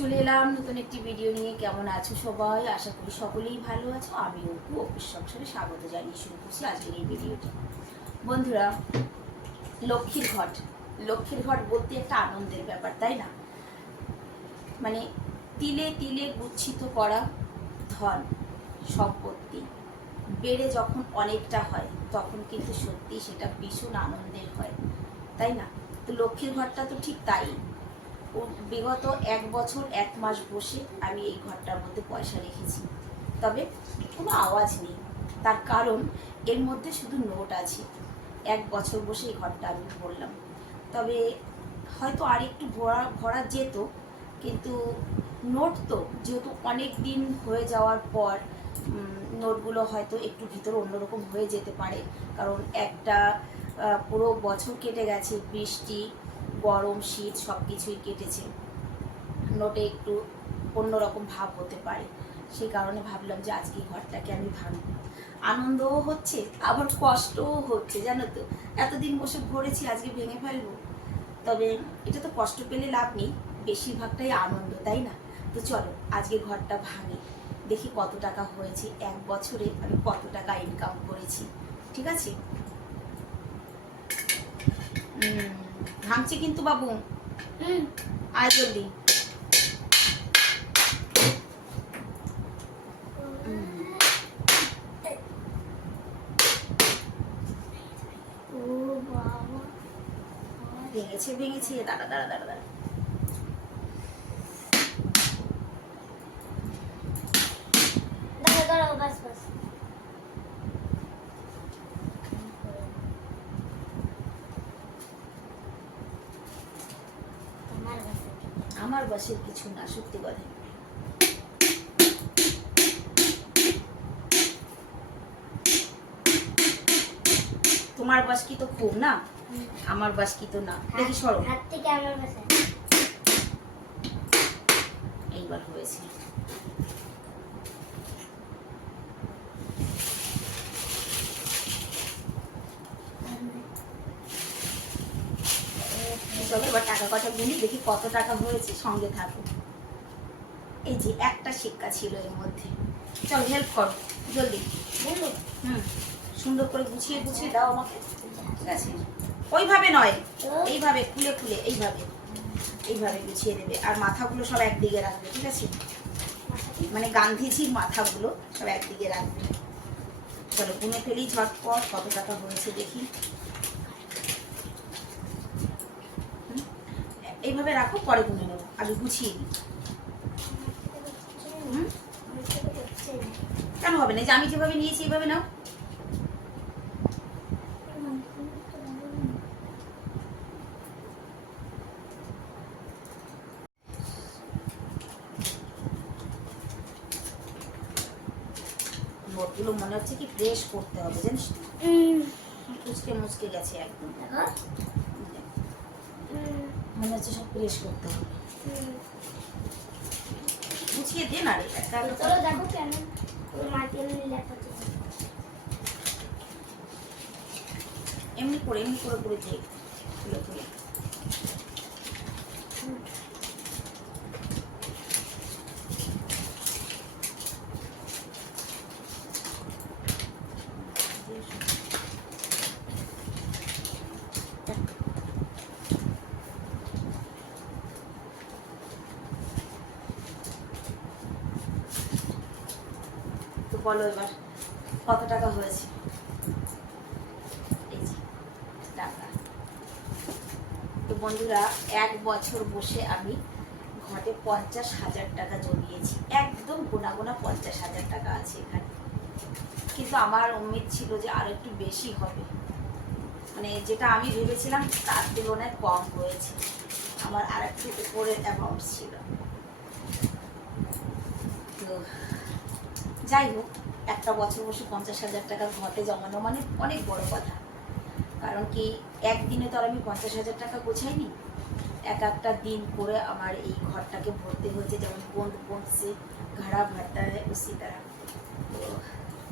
চলে এলাম, নতুন একটি ভিডিও নিয়ে। কেমন আছো সবাই? আশা করি সকলেই ভালো আছো। আমি অপু অপুর সংসারে স্বাগত জানিয়ে শুরু করছি আজকের এই ভিডিওটি বন্ধুরা, লক্ষ্মীর ঘট। লক্ষ্মীর ঘট বলতে একটা আনন্দের ব্যাপার, তাই না? মানে তিলে তিলে গুচ্ছিত করা ধন, সম্পত্তি বেড়ে যখন অনেকটা হয়, তখন কিন্তু সত্যি সেটা ভীষণ আনন্দের হয়, তাই না? তো লক্ষ্মীর ঘরটা তো ঠিক তাই। বিগত এক বছর, এক মাস বসে আমি এই ঘরটার মধ্যে পয়সা রেখেছি। তবে কোনো আওয়াজ নেই। তার কারণ, এর মধ্যে শুধু নোট আছে। এক বছর বসে এই ঘরটা আমি ভরলাম তবে হয়তো আর একটু ভরা ভরা যেত, কিন্তু নোট তো যেহেতু অনেক দিন হয়ে যাওয়ার পর নোটগুলো হয়তো একটু ভিতরে অন্যরকম হয়ে যেতে পারে। কারণ একটা পুরো বছর কেটে গেছে, বৃষ্টি গরম শীত সব কিছুই কেটেছে। নোটে একটু অন্যরকম ভাব হতে পারে। সেই কারণে ভাবলাম যে আজকে ঘরটাকে আমি ভাঙব। আনন্দও হচ্ছে আবার কষ্টও হচ্ছে জানো তো। এতদিন বসে ভরেছি আজকে ভেঙে ফেলব। তবে এটা তো কষ্ট পেলে লাভ নেই বেশিরভাগটাই আনন্দ তাই না? তো চলো আজকে ঘরটা ভাঙি। দেখি কত টাকা হয়েছে এক বছরে আমি কত টাকা ইনকাম করেছি। ঠিক আছে? হুম, ভাঙছি কিন্তু বাবু। আয় জলদি। ও বাবা। ভেঙেছে ভেঙেছে। দাঁড়া দাঁড়া দাঁড়া দাঁড়া দাঁড়াও দাঁড়াও বাস বাস তোমার বাসে আমার বাসের কিছু না সত্যি কথা। তোমার বাস কি তো খুব না? আমার বাস কি তো না? দেখি সরো। হাত থেকে আমার বাস। এইবার হয়েছে। চলো এবার টাকা কথা গুনি দেখি কত টাকা হয়েছে সঙ্গে থাকো। এই যে একটা শিক্ষা ছিল এর মধ্যে। চল হেল্প করো জলদি। বলো। হুম সুন্দর করে গুছিয়ে গুছিয়ে দাও আমাকে। ঠিক আছে? ওইভাবে নয়। এইভাবে খুলে খুলে এইভাবে। এইভাবে গুছিয়ে দেবে। আর মাথাগুলো সব একদিকে রাখবে ঠিক আছে? মানে গান্ধীজির মাথাগুলো সব একদিকে রাখবে। চলো গুনে ফেলি ঝটপট কত টাকা হয়েছে দেখি। এইভাবে রাখো পরে গুনে নেব। আগে গুছিয়ে দিই হুম? কেন হবে না? যে আমি যেভাবে নিয়েছি এইভাবে নাও। নোটগুলো মনে হচ্ছে কি ফ্রেশ করতে হবে জানিস তো? মুচকে মুচকে গেছে একদম। মনে হচ্ছে সব প্রেস করতে হবে। গুছিয়ে দে না রে চলো দেখো কেন এমনি করে এমনি করে করে দে তো বলো এবার, কত টাকা হয়েছে? টাকা। তো বন্ধুরা, এক বছর বসে আমি ঘটে পঞ্চাশ হাজার টাকা জমিয়েছি। একদম গোনা গোনা পঞ্চাশ হাজার টাকা আছে এখানে। কিন্তু আমার উম্মিদ ছিল যে আরও একটু বেশি হবে। মানে যেটা আমি ভেবেছিলাম, তার তুলনায় কম হয়েছে। আমার আর একটু উপরের অ্যামাউন্ট ছিল। তো যাই হোক, একটা বছর বসে পঞ্চাশ হাজার টাকা ঘটে জমানো মানে অনেক বড় কথা। কারণ কি, একদিনে তো আর আমি পঞ্চাশ হাজার টাকা গোছাইনি। এক একটা দিন করে আমার এই ঘরটাকে ভরতে হয়েছে, যেমন বন্ড বন্ডছে ঘাড়া ভাড়টা উসি তারা। তো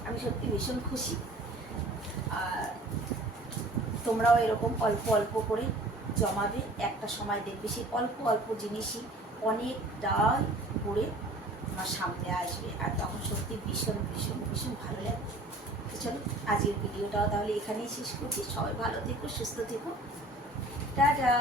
আমি সত্যি ভীষণ খুশি। আর তোমরাও এরকম অল্প অল্প করে জমাবে, একটা সময় দেখবে সেই অল্প অল্প জিনিসই অনেকটাই করে আমার সামনে আসবে। আর ভীষণ ভীষণ ভীষণ ভালো লাগে। তো চলো, আজকের ভিডিওটাও তাহলে এখানেই শেষ করছি। সবাই ভালো থেকো, সুস্থ থেকো। টাটা!